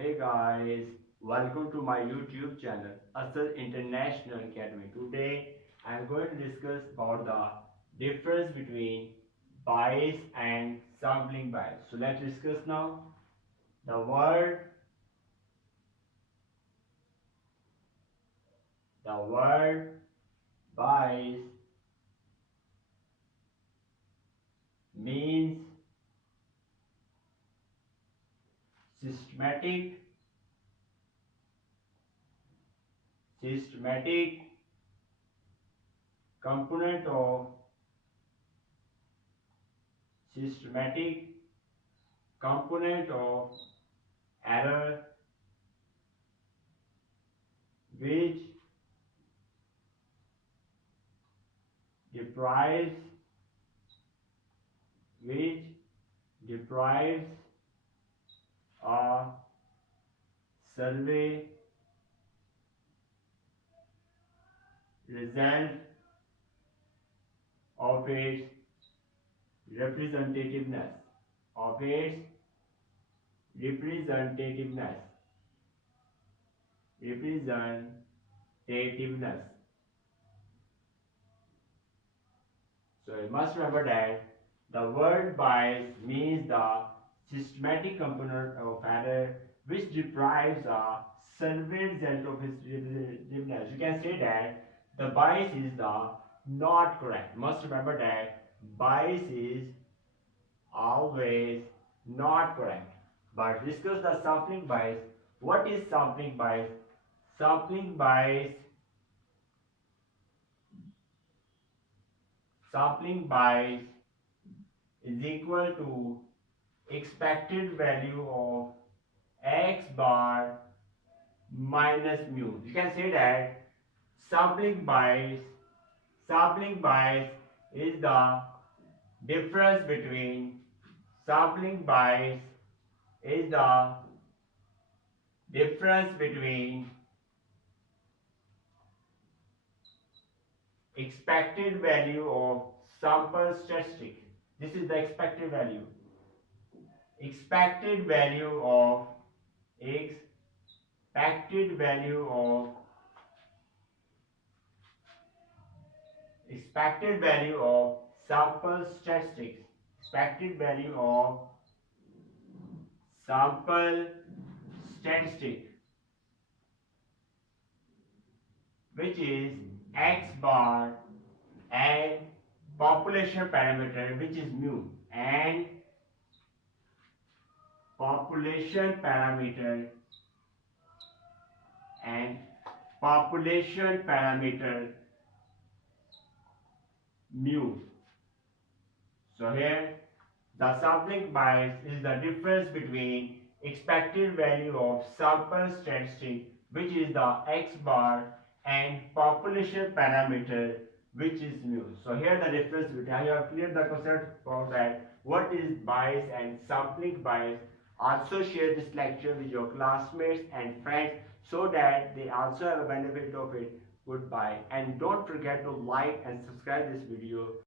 Hey guys, welcome to my YouTube channel Asal International Academy. Today I am going to discuss about the difference between bias and sampling bias. So let's discuss now. The word bias means systematic systematic component of systematic component of error which deprives which deprives a survey result of its representativeness of its representativeness representativeness. So you must remember that the word bias means the systematic component of error which deprives a survey result of its representativeness. You can say that the bias is the not correct. Must remember that bias is always not correct. But discuss the sampling bias. What is sampling bias? Sampling bias sampling bias is equal to expected value of x bar minus mu. You can say that sampling bias sampling bias is the difference between sampling bias is the difference between expected value of sample statistic. This is the expected value. Expected value of expected value of expected value of sample statistics. Expected value of sample statistic, which is x bar, and population parameter, which is mu, and population parameter and population parameter mu. So here the sampling bias is the difference between expected value of sample statistic, which is the x bar, and population parameter, which is mu. So here the difference between, I have cleared the concept about that what is bias and sampling bias. Also share this lecture with your classmates and friends so that they also have a benefit of it. Goodbye, and don't forget to like and subscribe this video.